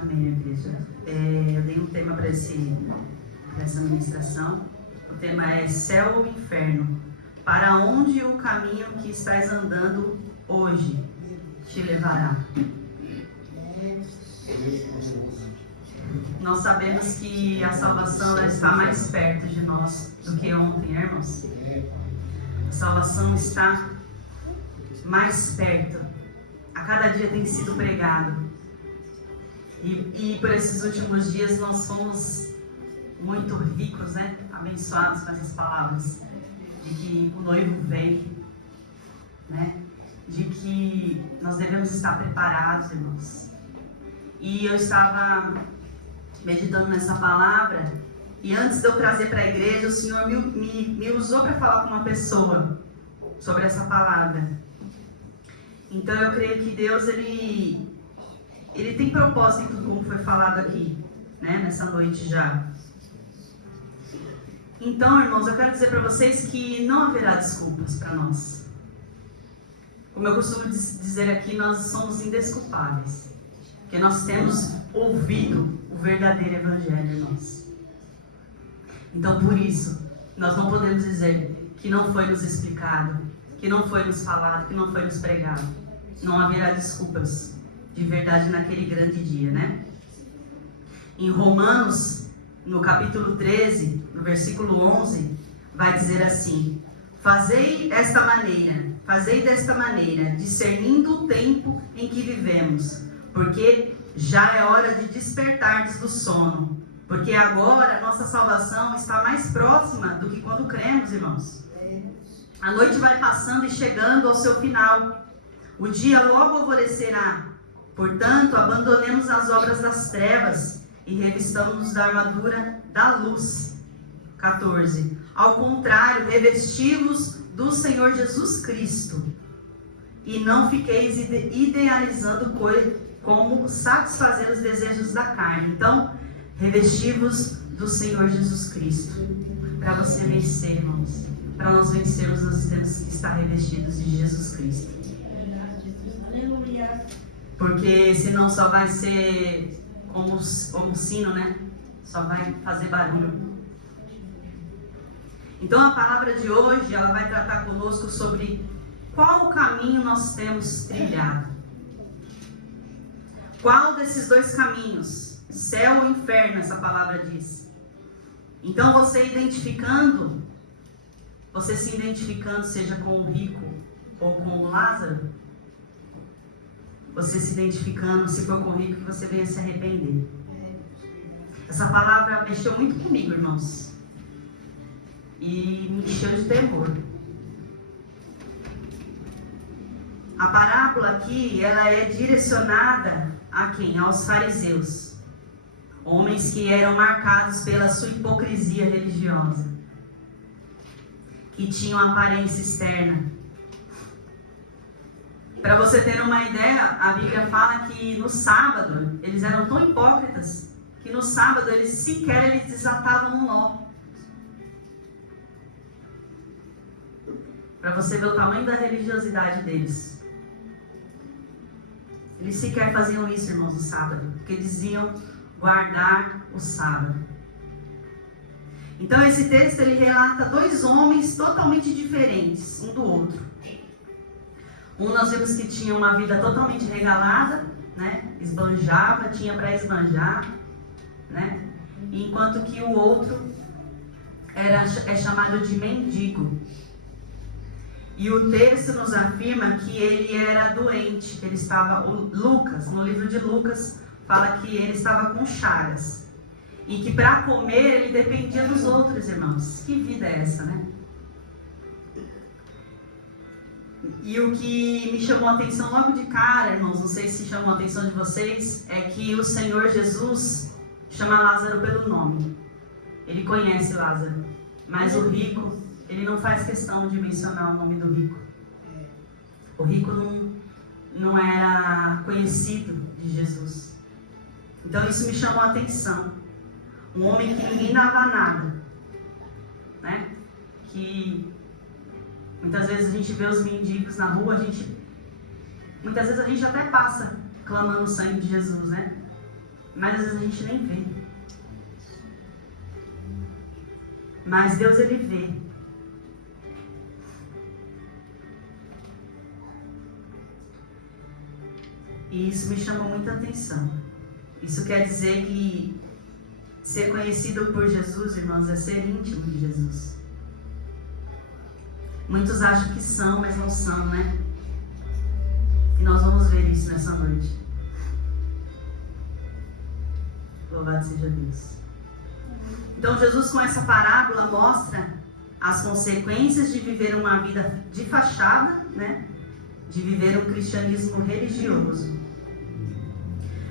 Amém, igreja. Eu dei um tema para essa ministração. O tema é Céu ou Inferno. Para onde o caminho que estás andando hoje te levará? Nós sabemos que a salvação ela está mais perto de nós do que ontem, né, irmãos? A salvação está mais perto. A cada dia tem sido pregado. E por esses últimos dias nós fomos muito ricos, né? Abençoados com essas palavras. De que o noivo vem, né? De que nós devemos estar preparados, irmãos. E eu estava meditando nessa palavra. E antes de eu trazer para a igreja, o Senhor me usou para falar com uma pessoa sobre essa palavra. Então eu creio que Deus, Ele tem propósito, como foi falado aqui, né, nessa noite já. Então, irmãos, eu quero dizer para vocês que não haverá desculpas para nós. Como eu costumo dizer aqui, nós somos indesculpáveis. Porque nós temos ouvido o verdadeiro evangelho, irmãos. Então, por isso, nós não podemos dizer que não foi nos explicado, que não foi nos falado, que não foi nos pregado. Não haverá desculpas de verdade naquele grande dia, né? Em Romanos, no capítulo 13, no versículo 11, vai dizer assim: Fazei desta maneira, discernindo o tempo em que vivemos, porque já é hora de despertardes do sono, porque agora a nossa salvação está mais próxima do que quando cremos, irmãos. A noite vai passando e chegando ao seu final. O dia logo alvorecerá. Portanto, abandonemos as obras das trevas e revistamos-nos da armadura da luz. 14. Ao contrário, revestivos do Senhor Jesus Cristo. E não fiqueis idealizando como satisfazer os desejos da carne. Então, revestivos do Senhor Jesus Cristo. Para você vencer, irmãos. Para nós vencermos, nós temos que estar revestidos de Jesus Cristo. Porque senão só vai ser como um sino, né? Só vai fazer barulho. Então a palavra de hoje, ela vai tratar conosco sobre qual o caminho nós temos trilhado. Qual desses dois caminhos? Céu ou inferno, essa palavra diz. Então você se identificando, seja com o rico ou com o Lázaro, você se identificando, se for com o rico, que você venha se arrepender. Essa palavra mexeu muito comigo, irmãos. E me encheu de temor. A parábola aqui, ela é direcionada a quem? Aos fariseus. Homens que eram marcados pela sua hipocrisia religiosa. Que tinham aparência externa. Para você ter uma ideia, a Bíblia fala que no sábado, eles eram tão hipócritas, que no sábado eles desatavam um nó. Para você ver o tamanho da religiosidade deles. Eles sequer faziam isso, irmãos, no sábado, porque eles iam guardar o sábado. Então esse texto ele relata dois homens totalmente diferentes um do outro. Um nós vimos que tinha uma vida totalmente regalada, né? Esbanjava, tinha para esbanjar, né? Enquanto que o outro é chamado de mendigo. E o texto nos afirma que ele era doente, que ele estava, Lucas, no livro de Lucas, fala que ele estava com chagas. E que para comer ele dependia dos outros, irmãos. Que vida é essa, né? E o que me chamou a atenção logo de cara, irmãos, não sei se chamou a atenção de vocês, é que o Senhor Jesus chama Lázaro pelo nome. Ele conhece Lázaro, mas o rico, ele não faz questão de mencionar o nome do rico. O rico não era conhecido de Jesus. Então isso me chamou a atenção. Um homem que ninguém dava nada, né? Que muitas vezes a gente vê os mendigos na rua, muitas vezes a gente até passa clamando o sangue de Jesus, né? mas às vezes a gente nem vê. Mas Deus, Ele vê. E isso me chamou muita atenção. Isso quer dizer que ser conhecido por Jesus, irmãos, é ser íntimo de Jesus. Muitos acham que são, mas não são, né? E nós vamos ver isso nessa noite. Louvado seja Deus. Então Jesus, com essa parábola, mostra as consequências de viver uma vida de fachada, né? De viver um cristianismo religioso.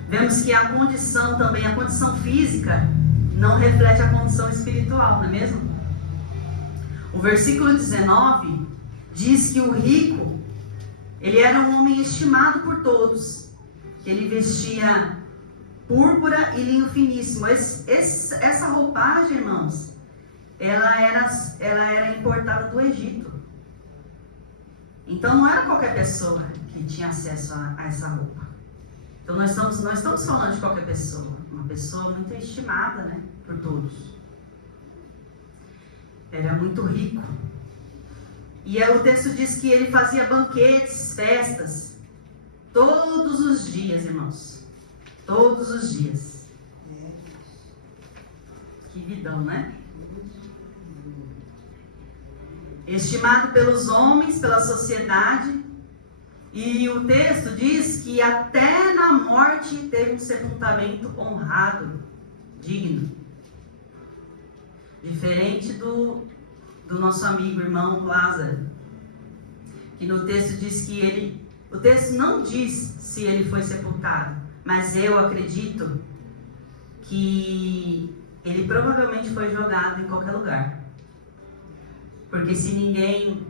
Vemos que a condição também, a condição física, não reflete a condição espiritual, não é mesmo? O versículo 19 diz que o rico, ele era um homem estimado por todos, que ele vestia púrpura e linho finíssimo. Essa roupagem, irmãos, ela era importada do Egito. Então não era qualquer pessoa que tinha acesso a essa roupa. Então nós estamos falando de qualquer pessoa, uma pessoa muito estimada, né, por todos. Era muito rico. E o texto diz que ele fazia banquetes, festas, todos os dias, irmãos. Todos os dias. Que vidão, né? Estimado pelos homens, pela sociedade. E o texto diz que até na morte teve um sepultamento honrado, digno. Diferente do nosso amigo, irmão Lázaro, que no texto diz que o texto não diz se ele foi sepultado, mas eu acredito que ele provavelmente foi jogado em qualquer lugar. Porque se ninguém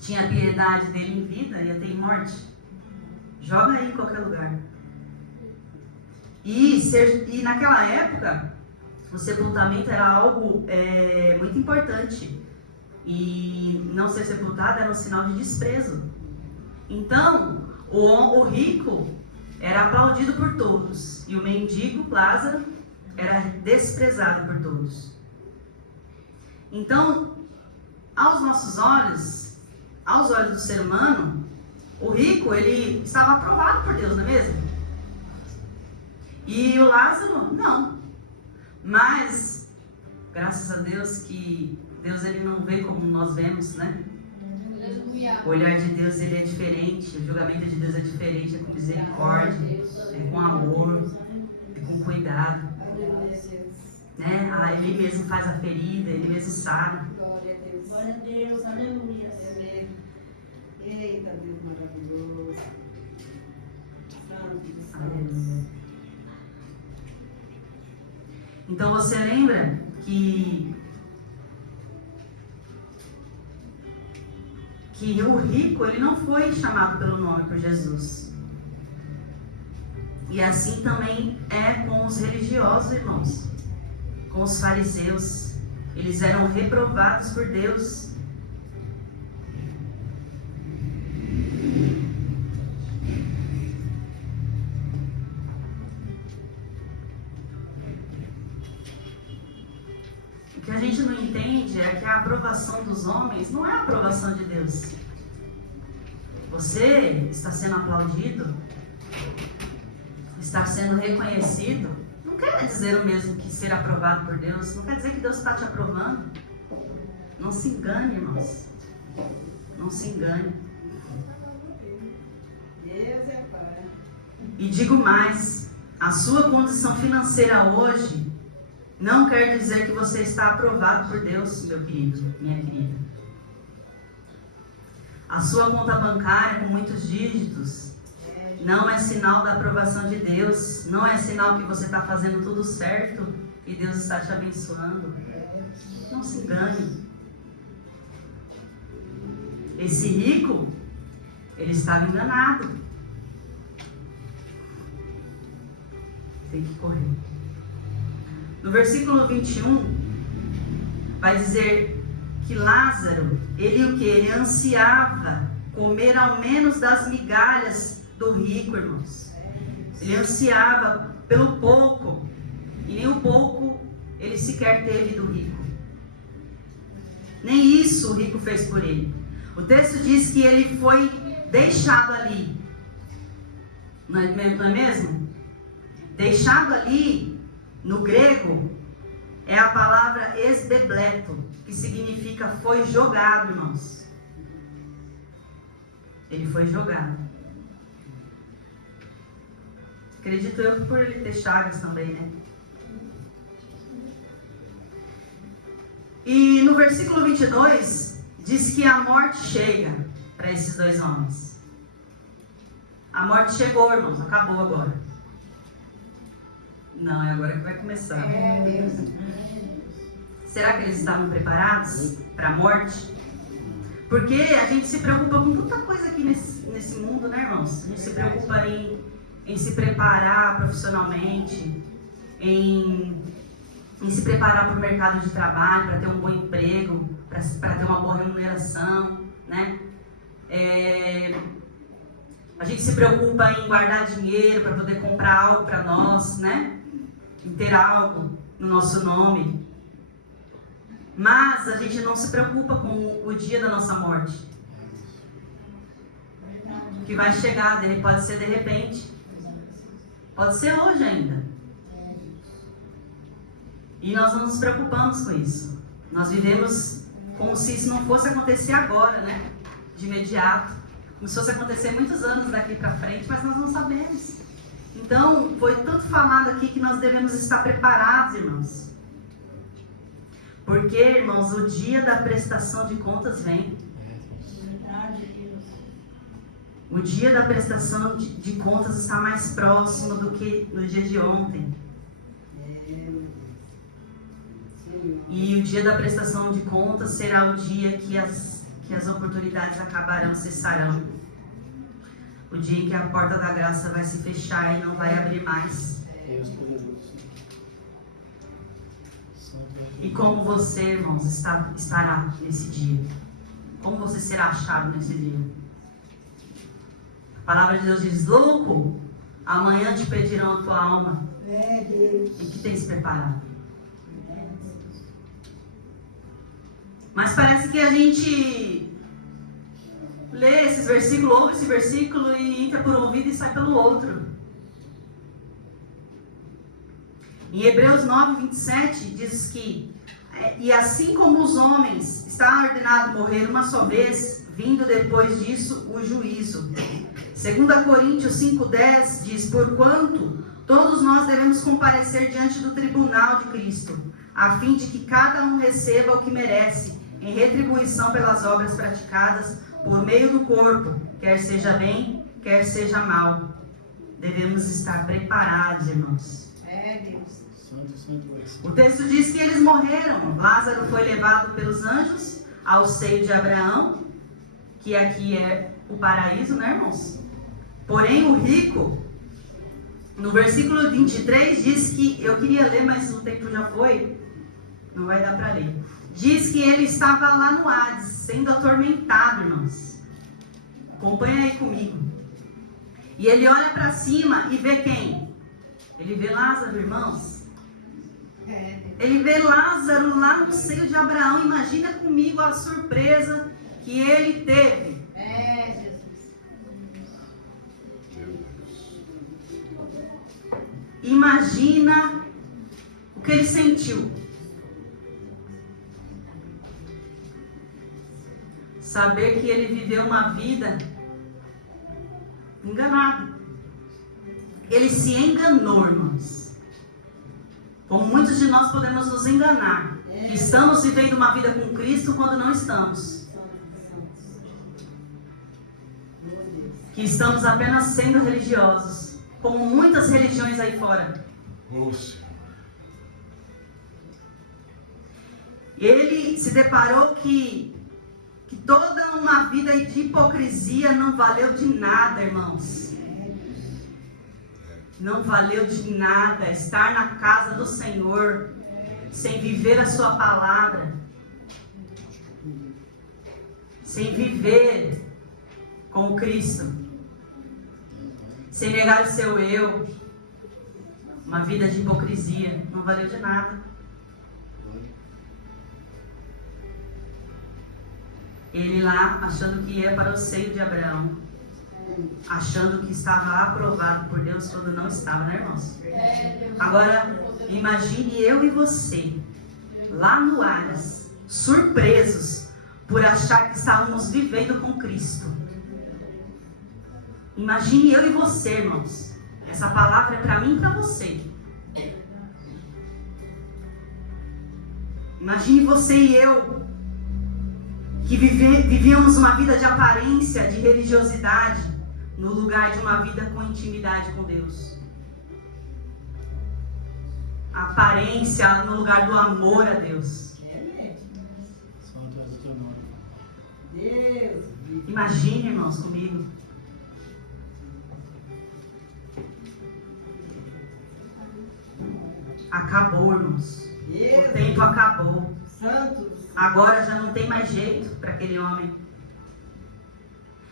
tinha piedade dele em vida, ia ter em morte. Joga aí em qualquer lugar. E naquela época, o sepultamento era algo muito importante. E não ser sepultado era um sinal de desprezo. Então, o rico era aplaudido por todos. E o mendigo, Lázaro, era desprezado por todos. Então, aos nossos olhos, aos olhos do ser humano, o rico, ele estava aprovado por Deus, não é mesmo? E o Lázaro, não. Mas, graças a Deus que Deus, ele não vê como nós vemos, né? O olhar de Deus, ele é diferente, o julgamento de Deus é diferente, é com misericórdia, é com amor, é com cuidado. Né? Ele mesmo faz a ferida, ele mesmo sara. Glória a Deus, aleluia. Eita, Deus maravilhoso. Aleluia. Então você lembra que o rico, ele não foi chamado pelo nome por Jesus. E assim também é com os religiosos, irmãos, com os fariseus. Eles eram reprovados por Deus. O que a gente não entende é que a aprovação dos homens não é a aprovação de Deus. Você está sendo aplaudido, está sendo reconhecido, não quer dizer o mesmo que ser aprovado por Deus. Não quer dizer que Deus está te aprovando. Não se engane, irmãos. Não se engane. Deus é Pai. E digo mais, a sua condição financeira hoje não quer dizer que você está aprovado por Deus, meu querido, minha querida. A sua conta bancária com muitos dígitos não é sinal da aprovação de Deus. Não é sinal que você está fazendo tudo certo e Deus está te abençoando. Não se engane. Esse rico, ele estava enganado. Tem que correr. No versículo 21, vai dizer que Lázaro, ele ansiava comer ao menos das migalhas do rico, irmãos. Ele ansiava pelo pouco, e nem o pouco ele sequer teve do rico. Nem isso o rico fez por ele. O texto diz que ele foi deixado ali. Não é mesmo? Deixado ali, no grego, é a palavra esbebleto, que significa foi jogado, irmãos. Ele foi jogado. Acredito eu que por ele ter chagas também, né? E no versículo 22, diz que a morte chega para esses dois homens. A morte chegou, irmãos, acabou agora. Não, é agora que vai começar. Será que eles estavam preparados para a morte? Porque a gente se preocupa com tanta coisa aqui nesse mundo, né, irmãos? A gente se preocupa em se preparar profissionalmente, em se preparar para o mercado de trabalho, para ter um bom emprego, para ter uma boa remuneração, né? A gente se preocupa em guardar dinheiro para poder comprar algo para nós, né? Em ter algo no nosso nome. Mas a gente não se preocupa com o dia da nossa morte. Que vai chegar, pode ser de repente. Pode ser hoje ainda. E nós não nos preocupamos com isso. Nós vivemos como se isso não fosse acontecer agora, né? De imediato. Como se fosse acontecer muitos anos daqui para frente, mas nós não sabemos. Então, foi tanto falado aqui que nós devemos estar preparados, irmãos. Porque, irmãos, o dia da prestação de contas vem. O dia da prestação de contas está mais próximo do que no dia de ontem. E o dia da prestação de contas será o dia que as oportunidades acabarão, cessarão. O dia em que a porta da graça vai se fechar e não vai abrir mais. E como você, irmãos, estará nesse dia? Como você será achado nesse dia? A palavra de Deus diz: louco, amanhã te pedirão a tua alma. E que tem se preparado? Mas parece que a gente lê esses versículos, ouve esse versículo e entra por um ouvido e sai pelo outro. Em Hebreus 9, 27 diz que e assim como os homens está ordenado morrer uma só vez, vindo depois disso o juízo. 2 Coríntios 5,10 diz: porquanto todos nós devemos comparecer diante do tribunal de Cristo, a fim de que cada um receba o que merece, em retribuição pelas obras praticadas por meio do corpo, quer seja bem, quer seja mal. Devemos estar preparados, irmãos. Deus. O texto diz que eles morreram. Lázaro foi levado pelos anjos ao seio de Abraão, que aqui é o paraíso, né, irmãos? Porém, o rico, no versículo 23, diz que, eu queria ler, mas o tempo já foi, não vai dar para ler. Diz que ele estava lá no Hades, sendo atormentado, irmãos. Acompanha aí comigo. E ele olha para cima e vê quem? Ele vê Lázaro, irmãos. Ele vê Lázaro lá no seio de Abraão. Imagina comigo a surpresa que ele teve. Imagina o que ele sentiu. Saber que ele viveu uma vida enganado. Ele se enganou, irmãos. Como muitos de nós podemos nos enganar. Que estamos vivendo uma vida com Cristo quando não estamos. Que estamos apenas sendo religiosos. Como muitas religiões aí fora. Ele se deparou que toda uma vida de hipocrisia não valeu de nada, irmãos. Não valeu de nada estar na casa do Senhor sem viver a sua palavra, sem viver com Cristo. sem negar o seu eu, uma vida de hipocrisia, não valeu de nada. Ele lá, achando que ia para o seio de Abraão, achando que estava aprovado por Deus quando não estava, né, irmãos? Agora, imagine eu e você, lá no Hades, surpresos por achar que estávamos vivendo com Cristo. Imagine eu e você, irmãos. Essa palavra é para mim e para você. Imagine você e eu, que vivíamos uma vida de aparência, de religiosidade, no lugar de uma vida com intimidade com Deus. Aparência no lugar do amor a Deus. Imagine, irmãos, comigo. Acabou, irmãos. O tempo acabou. Agora já não tem mais jeito para aquele homem.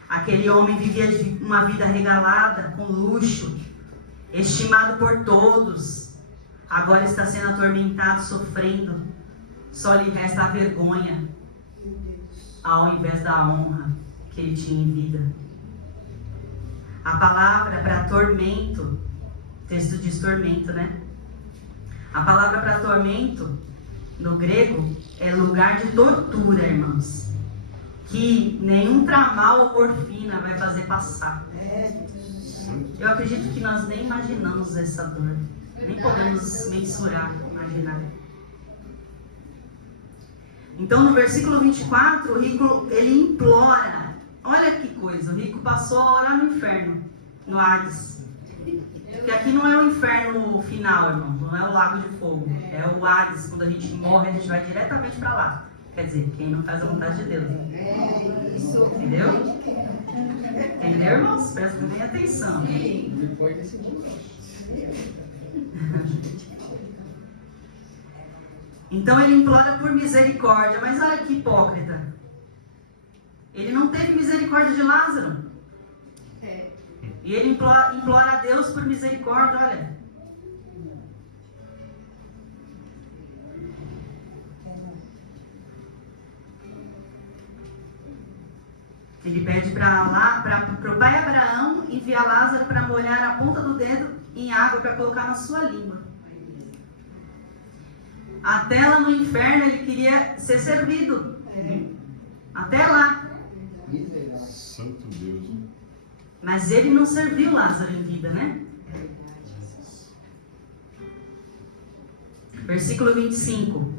Aquele homem vivia uma vida regalada, com luxo, estimado por todos. Agora está sendo atormentado, sofrendo. Só lhe resta a vergonha, ao invés da honra que ele tinha em vida. A palavra para tormento, texto diz tormento, né? A palavra para tormento, no grego, é lugar de tortura, irmãos. Que nenhum tramal ou morfina vai fazer passar. Eu acredito que nós nem imaginamos essa dor. Nem podemos mensurar, imaginar. Então, no versículo 24, o rico, ele implora. Olha que coisa, o rico passou a orar no inferno, no Hades. Porque aqui não é o inferno final, irmão. Não é o lago de fogo. É o Hades. Quando a gente morre, a gente vai diretamente para lá. Quer dizer, quem não faz a vontade de Deus. Entendeu? Entendeu, irmãos? Prestem bem atenção. Depois desse mundo. Então ele implora por misericórdia. Mas olha que hipócrita. Ele não teve misericórdia de Lázaro. E ele implora a Deus por misericórdia, olha. Ele pede para o pai Abraão enviar Lázaro para molhar a ponta do dedo em água para colocar na sua língua. Até lá no inferno ele queria ser servido. Até lá. Santo Deus. Mas ele não serviu Lázaro em vida, né? Versículo 25.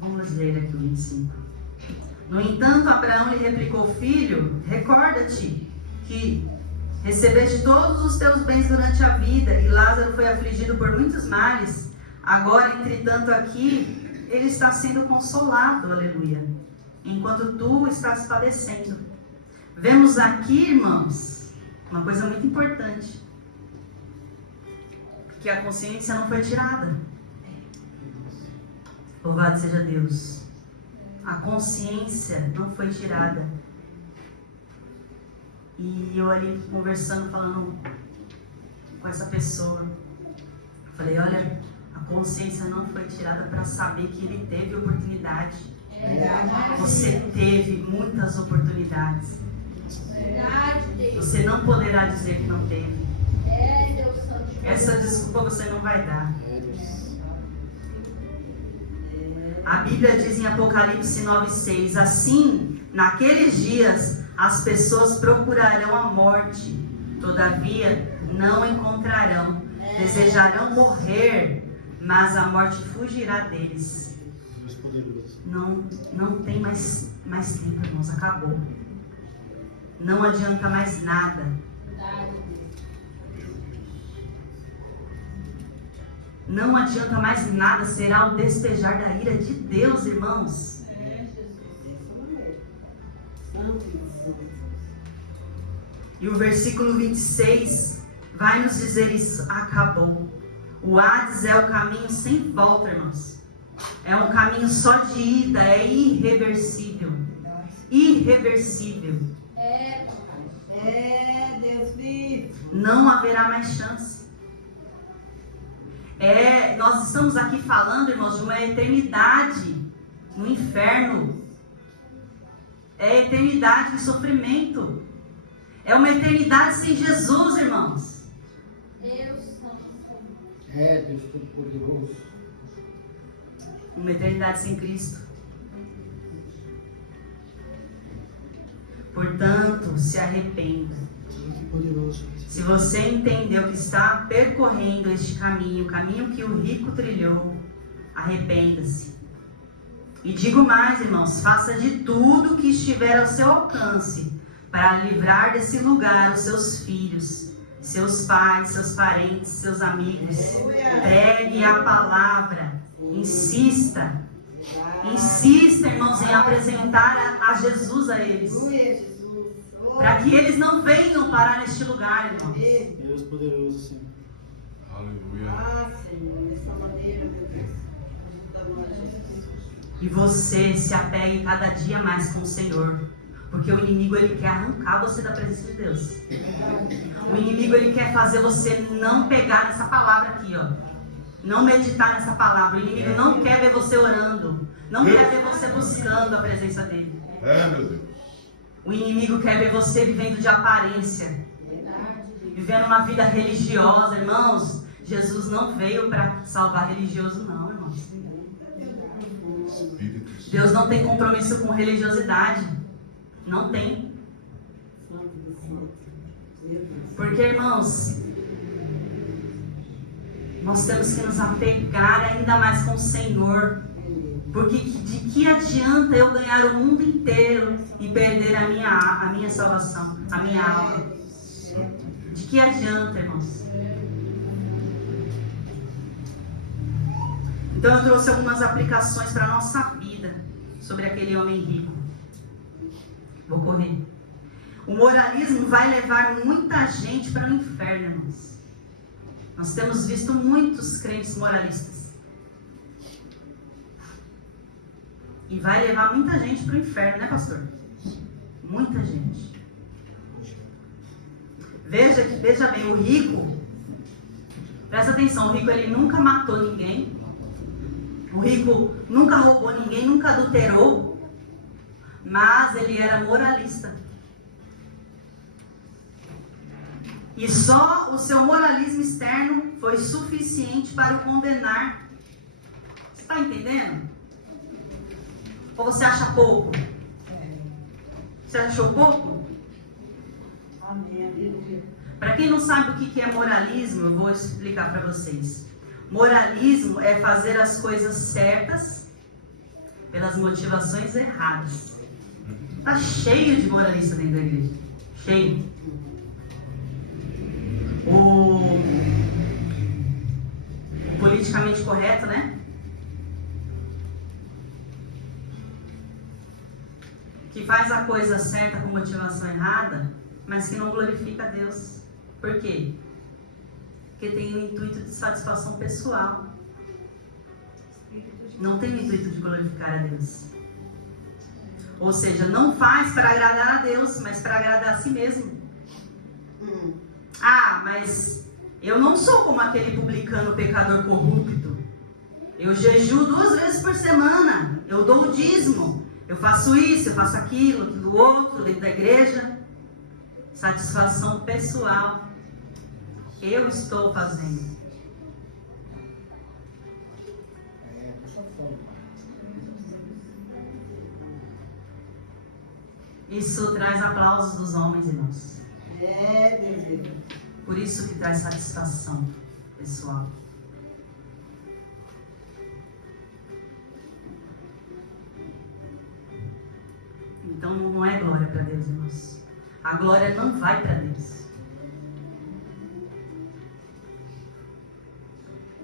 Vamos ler aqui o 25. No entanto, Abraão lhe replicou: filho, recorda-te que recebeste todos os teus bens durante a vida, e Lázaro foi afligido por muitos males. Agora, entretanto, aqui ele está sendo consolado, aleluia, enquanto tu estás padecendo. Vemos aqui, irmãos, uma coisa muito importante, que a consciência não foi tirada. Louvado seja Deus. A consciência não foi tirada. E eu ali conversando, falando com essa pessoa, falei, olha, a consciência não foi tirada para saber que ele teve oportunidade. Você teve muitas oportunidades. Você não poderá dizer que não teve. Essa desculpa você não vai dar. A Bíblia diz em Apocalipse 9:6: assim, naqueles dias, as pessoas procurarão a morte, todavia não encontrarão. Desejarão morrer, mas a morte fugirá deles. Não tem mais tempo, irmãos, acabou. Não adianta mais nada. Não adianta mais nada, será o despejar da ira de Deus, irmãos. E o versículo 26 vai nos dizer isso: acabou. O Hades é o caminho sem volta, irmãos. É um caminho só de ida, é irreversível. Irreversível. É, Deus vive. Não haverá mais chance. Nós estamos aqui falando, irmãos, de uma eternidade no inferno. É eternidade de sofrimento. É uma eternidade sem Jesus, irmãos. É, Deus Todo-Poderoso. Uma eternidade sem Cristo. Portanto, se arrependa. Se você entendeu que está percorrendo este caminho, o caminho que o rico trilhou, arrependa-se. E digo mais, irmãos, faça de tudo que estiver ao seu alcance para livrar desse lugar os seus filhos, seus pais, seus parentes, seus amigos. Pregue a palavra. Insista. Insista, irmãos, em apresentar a Jesus a eles. Para que eles não venham parar neste lugar, irmãos. Deus poderoso, Senhor. Aleluia. Ah, Senhor, dessa maneira, meu Deus. Ajuda nós, Jesus. E você se apegue cada dia mais com o Senhor. Porque o inimigo, ele quer arrancar você da presença de Deus. O inimigo, ele quer fazer você não pegar nessa palavra aqui, ó. Não meditar nessa palavra. O inimigo não quer ver você orando. Não quer ver você buscando a presença dele. Meu Deus. O inimigo quer ver você vivendo de aparência. Vivendo uma vida religiosa, irmãos. Jesus não veio para salvar religioso, não, irmãos. Deus não tem compromisso com religiosidade. Não tem. Porque, irmãos, nós temos que nos apegar ainda mais com o Senhor. Porque de que adianta eu ganhar o mundo inteiro e perder a minha salvação, a minha alma? De que adianta, irmãos? Então eu trouxe algumas aplicações para a nossa vida sobre aquele homem rico. Vou correr. O moralismo vai levar muita gente para o inferno, irmãos. Nós temos visto muitos crentes moralistas. E vai levar muita gente para o inferno, né, pastor? Muita gente. Veja bem, o rico, presta atenção, o rico, ele nunca matou ninguém. O rico nunca roubou ninguém, nunca adulterou. Mas ele era moralista. E só o seu moralismo externo foi suficiente para o condenar. Você está entendendo? Ou você acha pouco? Você achou pouco? Para quem não sabe o que é moralismo, eu vou explicar para vocês. Moralismo é fazer as coisas certas pelas motivações erradas. Está cheio de moralista dentro da igreja. Cheio. O politicamente correto, né? Que faz a coisa certa com motivação errada, mas que não glorifica a Deus. Por quê? Porque tem o intuito de satisfação pessoal. Não tem o intuito de glorificar a Deus. Ou seja, não faz para agradar a Deus, mas para agradar a si mesmo. Ah, mas eu não sou como aquele publicano pecador corrupto. Eu jejuo 2 vezes por semana. Eu dou o dízimo. Eu faço isso, eu faço aquilo outro, dentro da igreja. Satisfação pessoal. Eu estou fazendo. Isso traz aplausos dos homens, irmãos. Por isso que traz satisfação pessoal. Então não é glória para Deus, irmãos. A glória não vai para Deus.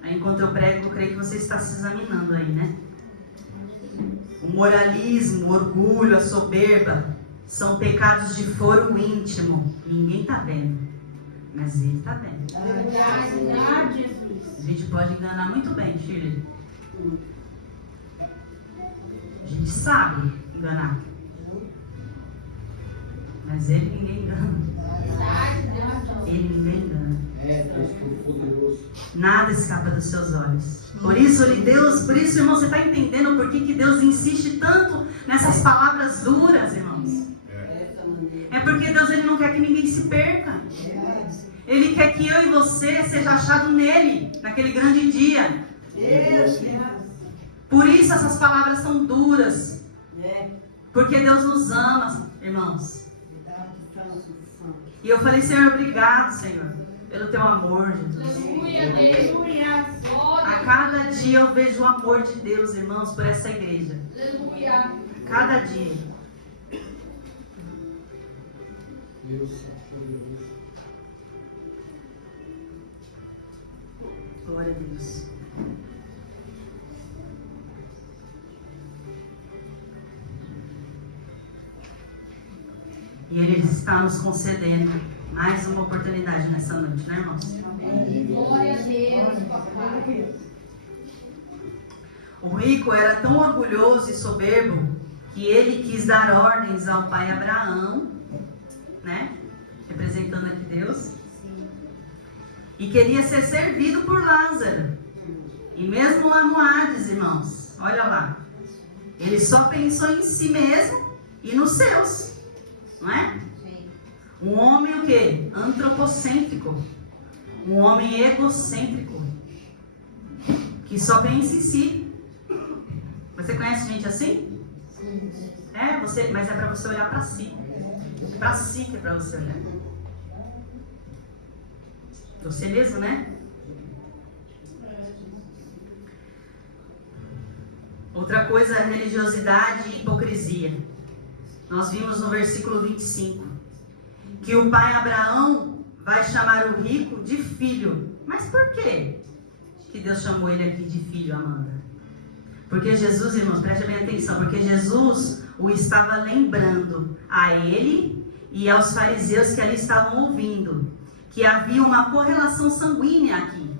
Aí, enquanto eu prego, eu creio que você está se examinando aí, né? O moralismo, o orgulho, a soberba são pecados de foro íntimo. Ninguém está vendo, mas Ele está vendo. A gente pode enganar muito bem, Shirley. A gente sabe enganar. Mas Ele ninguém engana. Poderoso. Nada escapa dos seus olhos. Por isso, irmão, você está entendendo por que Deus insiste tanto nessas palavras duras, irmãos? É porque Deus ele não quer que ninguém se perca. Ele quer que eu e você seja achado nele, naquele grande dia. Por isso essas palavras são duras. Porque Deus nos ama, irmãos. E eu falei, Senhor, obrigado, Senhor, pelo teu amor, Jesus. A cada dia eu vejo o amor de Deus, irmãos, por essa igreja. Cada dia. Deus é poderoso. Glória a Deus. E Ele está nos concedendo mais uma oportunidade nessa noite, né, irmãos? Glória a Deus, papai. O rico era tão orgulhoso e soberbo que ele quis dar ordens ao pai Abraão, né? Representando aqui Deus. E queria ser servido por Lázaro. E mesmo lá no Hades, irmãos, olha lá. Ele só pensou em si mesmo e nos seus. Não é? Um homem o quê? Antropocêntrico. Um homem egocêntrico. Que só pensa em si. Você conhece gente assim? Mas é para você olhar para si. Para si que é para você olhar. Você mesmo, né? Outra coisa é religiosidade e hipocrisia. Nós vimos no versículo 25 que o pai Abraão vai chamar o rico de filho. Mas por quê que Deus chamou ele aqui de filho, Amanda? Porque Jesus, irmãos, preste bem atenção, porque Jesus o estava lembrando a ele e aos fariseus que ali estavam ouvindo que havia uma correlação sanguínea aqui.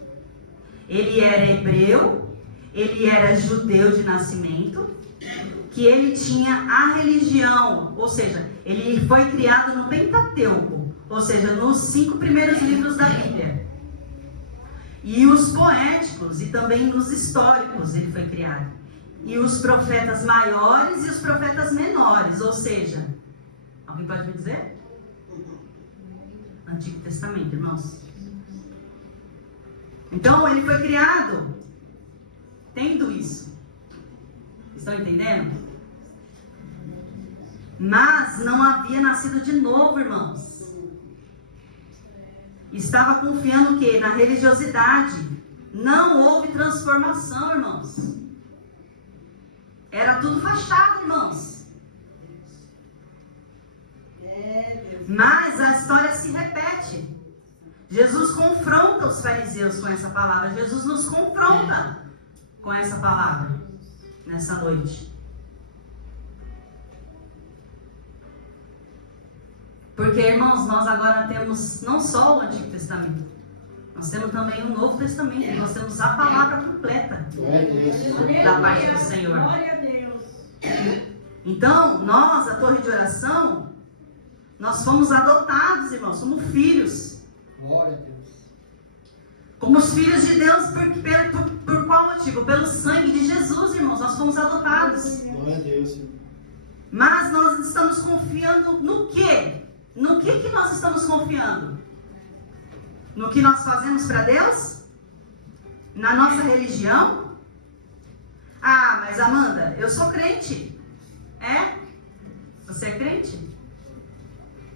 Ele era hebreu, ele era judeu de nascimento, que ele tinha a religião, ou seja, ele foi criado no Pentateuco, ou seja, nos 5 primeiros livros da Bíblia. E os poéticos e também nos históricos ele foi criado. E os profetas maiores e os profetas menores, ou seja, alguém pode me dizer? Antigo Testamento, irmãos. Então ele foi criado tendo isso. Estão entendendo? Mas não havia nascido de novo, irmãos. Estava confiando o quê? Na religiosidade. Não houve transformação, irmãos. Era tudo fachada, irmãos. Mas a história se repete. Jesus confronta os fariseus com essa palavra. Jesus nos confronta com essa palavra nessa noite. Porque, irmãos, nós agora temos não só o Antigo Testamento, nós temos também o Novo Testamento. Nós temos a palavra completa da parte do Senhor. Então, nós, a Torre de Oração, nós fomos adotados, irmãos, somos filhos. Glória a Deus. Como os filhos de Deus, por qual motivo? Pelo sangue de Jesus, irmãos, nós fomos adotados. Glória a Deus. Mas nós estamos confiando no quê? No que nós estamos confiando? No que nós fazemos para Deus? Na nossa religião? Ah, mas Amanda, eu sou crente. É? Você é crente?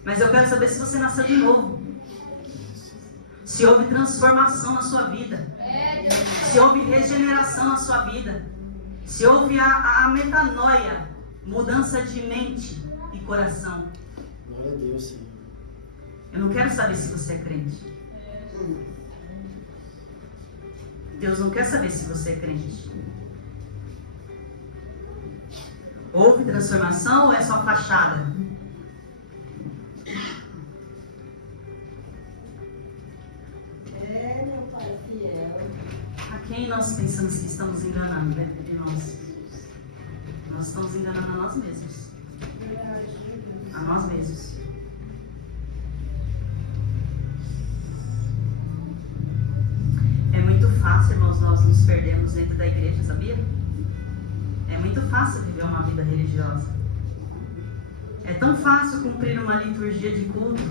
Mas eu quero saber se você nasceu de novo. Se houve transformação na sua vida. Se houve regeneração na sua vida. Se houve a metanoia, mudança de mente e coração. Glória a Deus, Senhor. Eu não quero saber se você é crente. Deus não quer saber se você é crente. Houve transformação ou é só fachada? Meu Pai fiel. A quem nós pensamos que estamos enganando dentro de nós? Nós estamos enganando a nós mesmos. A nós mesmos. fácil, irmãos, nós nos perdemos dentro da igreja, sabia? É muito fácil viver uma vida religiosa. É tão fácil cumprir uma liturgia de culto.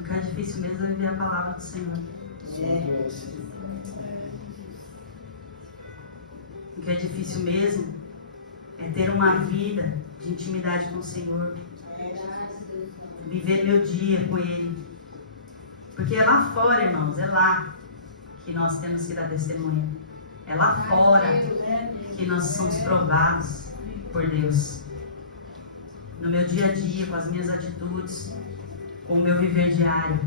O que é difícil mesmo é viver a palavra do Senhor. O que é difícil mesmo é ter uma vida de intimidade com o Senhor. Viver meu dia com Ele. Porque é lá fora, irmãos, é lá que nós temos que dar testemunho. É lá fora que nós somos provados por Deus. No meu dia a dia, com as minhas atitudes, com o meu viver diário.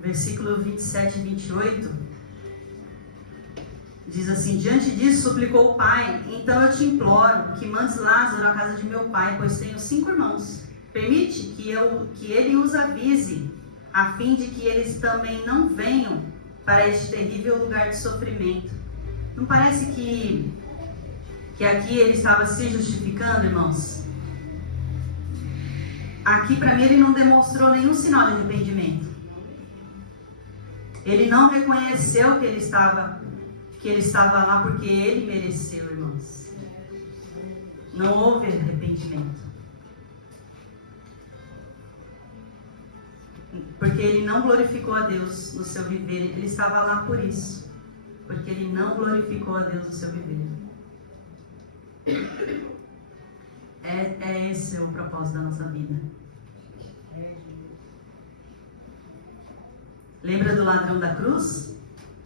Versículo 27 e 28 diz assim: diante disso suplicou o pai: então eu te imploro que mandes Lázaro à casa de meu pai, pois tenho 5 irmãos. Permite que ele os avise, a fim de que eles também não venham para este terrível lugar de sofrimento. Não parece que aqui ele estava se justificando, irmãos? Aqui para mim ele não demonstrou nenhum sinal de arrependimento. Ele não reconheceu que ele estava lá porque ele mereceu, irmãos. Não houve arrependimento. Porque ele não glorificou a Deus no seu viver. Ele estava lá por isso. Porque ele não glorificou a Deus no seu viver. Esse o propósito da nossa vida. Lembra do ladrão da cruz?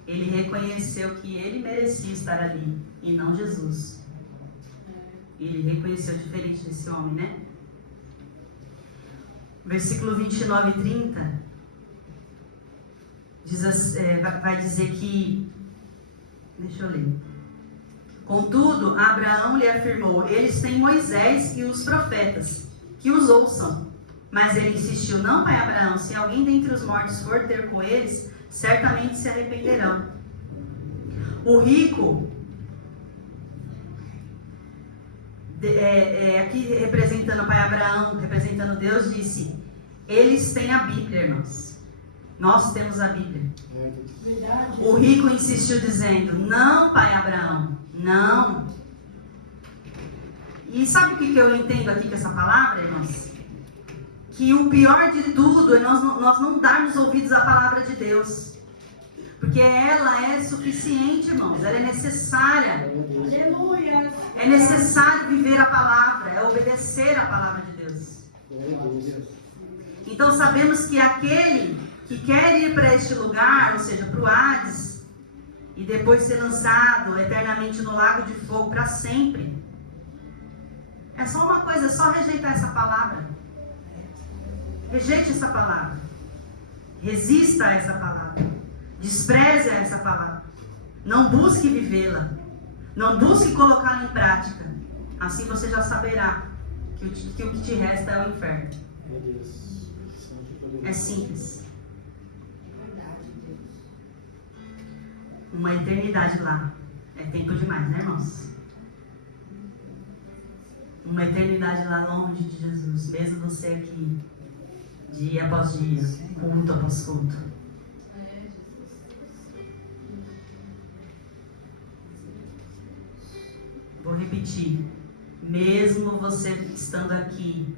Ele reconheceu que ele merecia estar ali e não Jesus. Ele reconheceu, diferente desse homem, né? Versículo 29 e 30 vai dizer que... Deixa eu ler. Contudo, Abraão lhe afirmou: eles têm Moisés e os profetas, que os ouçam. Mas ele insistiu: não, pai Abraão, se alguém dentre os mortos for ter com eles, certamente se arrependerão. O rico, aqui representando o pai Abraão, representando Deus, disse: eles têm a Bíblia, irmãos. Nós temos a Bíblia. O rico insistiu dizendo: não, pai Abraão, não. E sabe o que eu entendo aqui com essa palavra, irmãos? Que o pior de tudo é nós não darmos ouvidos à palavra de Deus. Porque ela é suficiente, irmãos. Ela é necessária. Aleluia. É necessário viver a palavra, é obedecer a palavra de Deus. Então sabemos que aquele que quer ir para este lugar, ou seja, para o Hades, e depois ser lançado eternamente no lago de fogo para sempre, é só uma coisa, é só rejeitar essa palavra. Rejeite essa palavra. Resista a essa palavra. Despreze essa palavra. Não busque vivê-la. Não busque colocá-la em prática. Assim você já saberá que o que te resta é o inferno. É simples. Uma eternidade lá. É tempo demais, né, irmãos? Uma eternidade lá longe de Jesus. Mesmo você aqui, dia após dia, culto após culto. Vou repetir. Mesmo você estando aqui,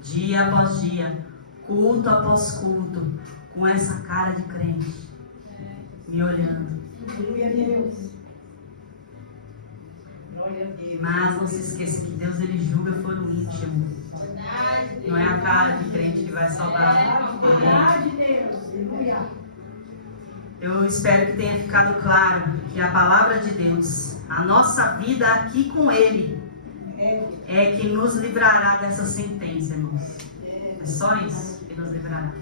dia após dia, culto após culto, com essa cara de crente, me olhando. Glória a Deus. Glória a Deus. Mas não se esqueça que Deus, ele julga por o íntimo. Não é a cara de crente que vai salvar. Verdade, Deus. Aleluia. Eu espero que tenha ficado claro que a palavra de Deus, a nossa vida aqui com Ele, é que nos livrará dessa sentença, irmãos. É só isso que nos livrará.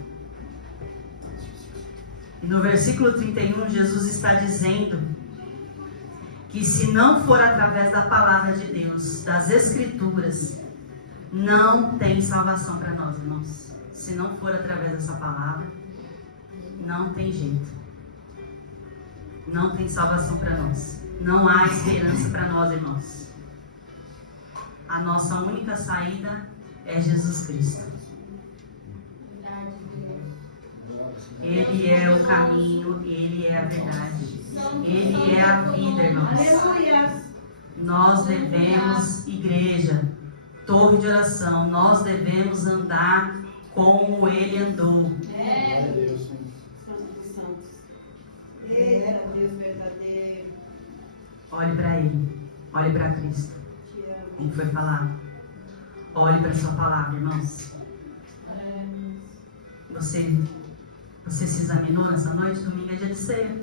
E no versículo 31, Jesus está dizendo que se não for através da palavra de Deus, das Escrituras, não tem salvação para nós, irmãos. Se não for através dessa palavra, não tem jeito. Não tem salvação para nós. Não há esperança para nós, irmãos. A nossa única saída é Jesus Cristo. Ele é o caminho, Ele é a verdade, Ele é a vida, irmãos. Aleluia. Nós devemos, igreja, torre de oração, nós devemos andar como Ele andou. Glória a Deus, Senhor. Santo dos santos. Eita, Deus verdadeiro. Olhe para Ele, olhe para Cristo. Te amo. Como foi falado. Olhe para a sua palavra, irmãos. Você se examinou nessa noite? Domingo é dia de ceia.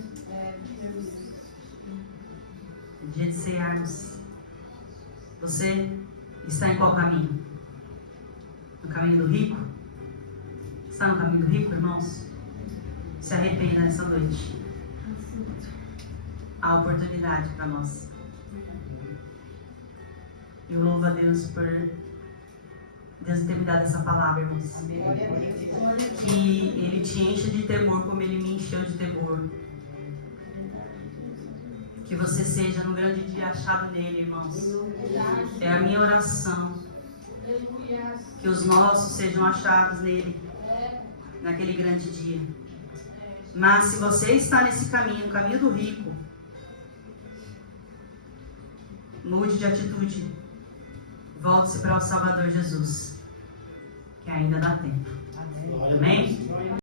Dia de cearmos. Você está em qual caminho? No caminho do rico? Está no caminho do rico, irmãos? Se arrependa nessa noite. Há oportunidade para nós. Eu louvo a Deus por Deus ter me dado essa palavra, irmãos. Glória a Deus. Que Ele te encha de temor como Ele me encheu de temor. Que você seja no grande dia achado nele, irmãos. É a minha oração. Que os nossos sejam achados nele, naquele grande dia. Mas se você está nesse caminho, no caminho do rico, mude de atitude. Volte-se para o Salvador Jesus, que ainda dá tempo. Glória a Amém? Deus.